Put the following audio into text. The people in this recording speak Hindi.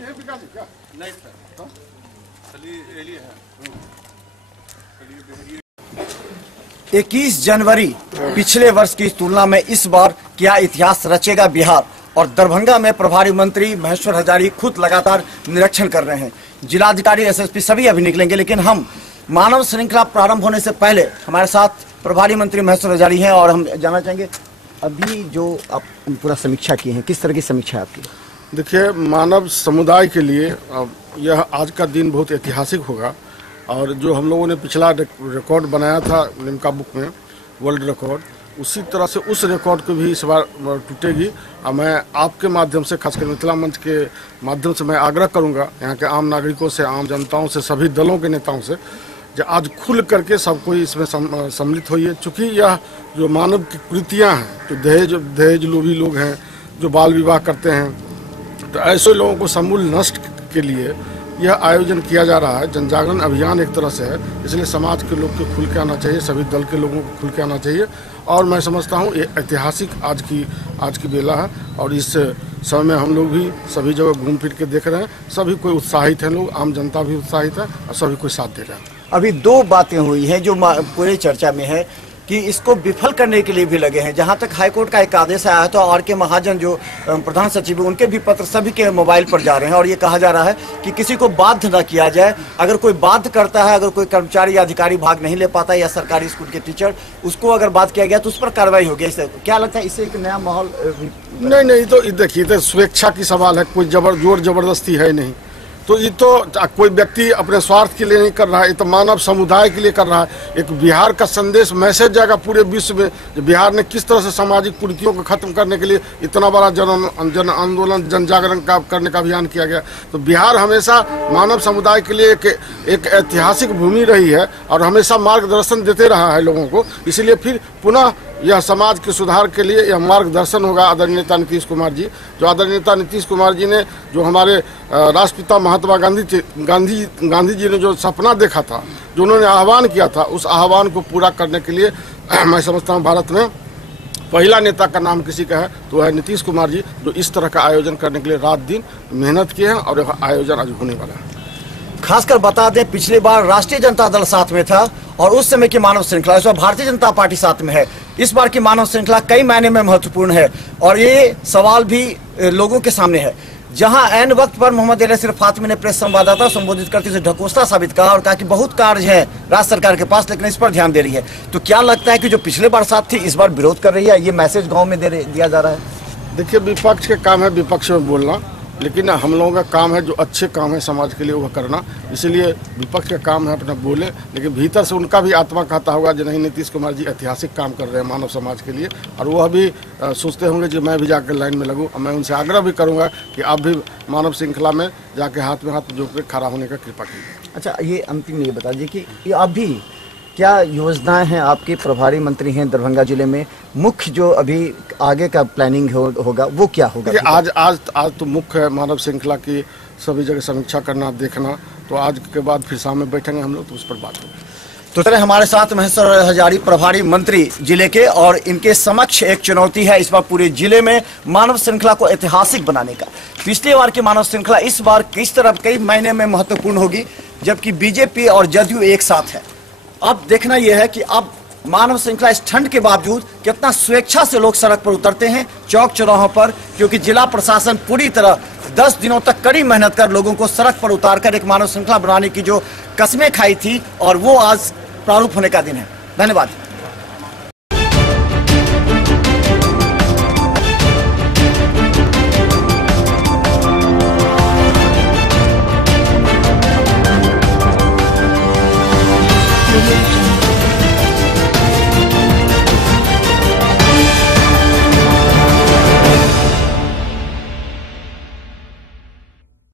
नहीं सर, चलिए है 21 जनवरी पिछले वर्ष की तुलना में इस बार क्या इतिहास रचेगा बिहार। और दरभंगा में प्रभारी मंत्री महेश्वर हजारी खुद लगातार निरीक्षण कर रहे हैं, जिलाधिकारी एसएसपी सभी अभी निकलेंगे। लेकिन हम मानव श्रृंखला प्रारंभ होने से पहले हमारे साथ प्रभारी मंत्री महेश्वर हजारी हैं और हम जानना चाहेंगे अभी जो आप पूरा समीक्षा किए हैं, किस तरह की समीक्षा है आपकी? देखिए, मानव समुदाय के लिए यह आज का दिन बहुत ऐतिहासिक होगा। और जो हम लोगों ने पिछला रिकॉर्ड बनाया था लिम्का बुक में, वर्ल्ड रिकॉर्ड, उसी तरह से उस रिकॉर्ड को भी इस बार टूटेगी। और मैं आपके माध्यम से, खासकर मिथिला मंच के माध्यम से मैं आग्रह करूंगा यहाँ के आम नागरिकों से, आम जनताओं से, सभी दलों के नेताओं से, जो आज खुल करके सब कोई इसमें सम्मिलित होइए। चूँकि यह जो मानव की कृतियाँ हैं, जो दहेज लोभी लोग हैं, जो बाल विवाह करते हैं, तो ऐसे लोगों को समूल नष्ट के लिए यह आयोजन किया जा रहा है। जनजागरण अभियान एक तरह से है, इसलिए समाज के लोग को खुल के आना चाहिए, सभी दल के लोगों को खुल के आना चाहिए। और मैं समझता हूँ ये ऐतिहासिक आज की बेला है। और इस समय में हम लोग भी सभी जगह घूम फिर के देख रहे हैं, सभी कोई उत्साहित है, लोग आम जनता भी उत्साहित है और सभी कोई साथ दे रहे हैं। अभी दो बातें हुई हैं जो पूरी चर्चा में है कि इसको विफल करने के लिए भी लगे हैं। जहां तक हाईकोर्ट का एक आदेश आया है तो आर.के. महाजन जो प्रधान सचिव है, उनके भी पत्र सभी के मोबाइल पर जा रहे हैं और ये कहा जा रहा है कि किसी को बाध्य न किया जाए। अगर कोई बाध्य करता है, अगर कोई कर्मचारी या अधिकारी भाग नहीं ले पाता है या सरकारी स्कूल के टीचर, उसको अगर बात किया गया तो उस पर कार्रवाई होगी। इससे क्या लगता है, इससे एक नया माहौल? नहीं, तो देखिए, तो स्वेच्छा की सवाल है, कोई जोर जबरदस्ती है नहीं। तो ये तो कोई व्यक्ति अपने स्वार्थ के लिए नहीं कर रहा है, ये तो मानव समुदाय के लिए कर रहा है। एक बिहार का संदेश, मैसेज जाएगा पूरे विश्व में, बिहार ने किस तरह से सामाजिक कुरीतियों को खत्म करने के लिए इतना बड़ा जन आंदोलन, जन जागरण करने का अभियान किया गया। तो बिहार हमेशा मानव समुदाय के लिए एक ऐतिहासिक भूमि रही है और हमेशा मार्गदर्शन देते रहा है लोगों को। इसलिए फिर पुनः यह समाज के सुधार के लिए यह मार्गदर्शन होगा आदरणीय नेता नीतीश कुमार जी। जो आदरणीय नेता नीतीश कुमार जी ने, जो हमारे राष्ट्रपिता महात्मा गांधी जी ने जो सपना देखा था, जो उन्होंने आह्वान किया था, उस आह्वान को पूरा करने के लिए मैं समझता हूँ भारत में पहला नेता का नाम किसी का है तो वह है नीतीश कुमार जी, जो इस तरह का आयोजन करने के लिए रात दिन मेहनत किए हैं और यह आयोजन आज होने वाला है। खासकर बता दें, पिछली बार राष्ट्रीय जनता दल साथ में था और उस समय की मानव श्रृंखला, इस बार भारतीय जनता पार्टी साथ में है। इस बार की मानव श्रृंखला कई मायने में महत्वपूर्ण है और ये सवाल भी लोगों के सामने है। जहां ऐन वक्त पर मोहम्मद अली सिर्फ फातिमी ने प्रेस संवाददाता संबोधित करते हुए ढकोसला साबित कहा और कहा कि बहुत कार्य है राज्य सरकार के पास, लेकिन इस पर ध्यान दे रही है। तो क्या लगता है कि जो पिछले बार साथ थी इस बार विरोध कर रही है, ये मैसेज गाँव में दिया जा रहा है? देखिए, विपक्ष के काम है विपक्ष में बोलना, लेकिन हम लोगों का काम है जो अच्छे काम है समाज के लिए वह करना। इसलिए विपक्ष का काम है अपना बोले, लेकिन भीतर से उनका भी आत्मा कहता होगा जो नहीं, नीतीश कुमार जी ऐतिहासिक काम कर रहे हैं मानव समाज के लिए। और वह भी सोचते होंगे कि मैं भी जाकर लाइन में लगूं। और मैं उनसे आग्रह भी करूंगा कि आप भी मानव श्रृंखला में जाके हाथ में हाथ जोड़ कर खड़ा होने का कृपा कीजिए। अच्छा, ये अंतिम ये बता दीजिए कि अभी क्या योजनाएं हैं, आपके प्रभारी मंत्री हैं दरभंगा जिले में, मुख्य जो अभी आगे का प्लानिंग होगा वो क्या होगा? आज तो मुख्य है मानव श्रृंखला की सभी जगह समीक्षा करना, देखना। तो आज के बाद फिर शाम में बैठेंगे हम लोग, तो उस पर बात होगी। तो चले, हमारे साथ महेश्वर हजारी प्रभारी मंत्री जिले के, और इनके समक्ष एक चुनौती है इस बार पूरे जिले में मानव श्रृंखला को ऐतिहासिक बनाने का। पिछले बार की मानव श्रृंखला इस बार किस तरह कई महीने में महत्वपूर्ण होगी, जबकि बीजेपी और जदयू एक साथ है। अब देखना यह है कि अब मानव श्रृंखला इस ठंड के बावजूद कितना स्वेच्छा से लोग सड़क पर उतरते हैं, चौक चौराहों पर, क्योंकि जिला प्रशासन पूरी तरह 10 दिनों तक कड़ी मेहनत कर लोगों को सड़क पर उतारकर एक मानव श्रृंखला बनाने की जो कस्में खाई थी, और वो आज प्रारूप होने का दिन है। धन्यवाद।